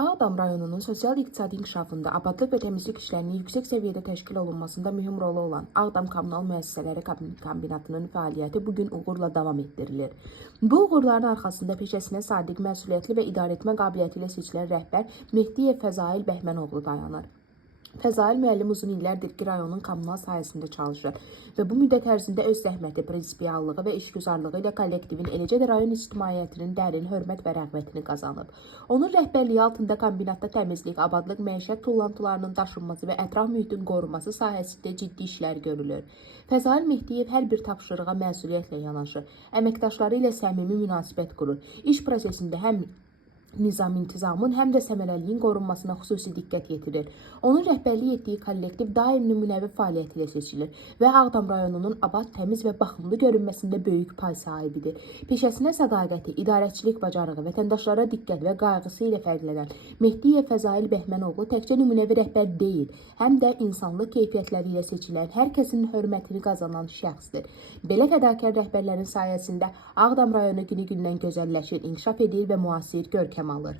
Ağdam rayonunun sosial-iqtisadi inkişafında abadlıq və təmizlik işlərinin yüksək səviyyədə təşkil olunmasında mühüm rolu olan Ağdam Kommunal Müəssisələri Kombinatının fəaliyyəti bugün uğurla davam etdirilir. Bu uğurların arxasında peşəsinə sadiq, məsuliyyətli və idarəetmə qabiliyyəti ilə seçilən rəhbər Mehdiyev Fəzail Bəhmənoğlu dayanır. Fəzail müəllim uzun illərdir ki, rayonun kommunal sahəsində çalışır və bu müddət ərzində öz zəhməti, prinsipiallığı və işgüzarlığı ilə kollektivin, eləcə də rayon ictimaiyyətinin dərin hörmət və rəğbətini qazanıb. Onun rəhbərliyi altında kombinatda təmizlik, abadlıq, məişət tullantılarının daşınması və ətraf mühitin qorunması sahəsində ciddi işlər görülür. Fəzail Mehdiyev hər bir tapşırığa məsuliyyətlə yanaşır, əməkdaşları ilə səmimi münasibət qurur. İş prosesində həm nizam-intizamın, həm də səmərəliliyin qorunmasına xüsusi diqqət yetirir. Onun rəhbərlik etdiyi kollektiv daim nümunəvi fəaliyyət ilə seçilir və Ağdam rayonunun abad, təmiz və baxımlı görünməsində böyük pay sahibidir. Peşəsinə sədaqəti, idarəçilik bacarığı, vətəndaşlara diqqət və qayğısı ilə fərqlənən Mehdiyev Fəzail Bəhmənoğlu təkcə nümunəvi rəhbər deyil, həm də insanlıq keyfiyyətləri ilə seçilən, hər kəsin hörmətini qazanan şəxsdir. Belə fədakar rəhbərlərin sayəsində Ağdam rayonu günü-gündən gözəlləşir, inkişaf edir və müasir görkəm alır.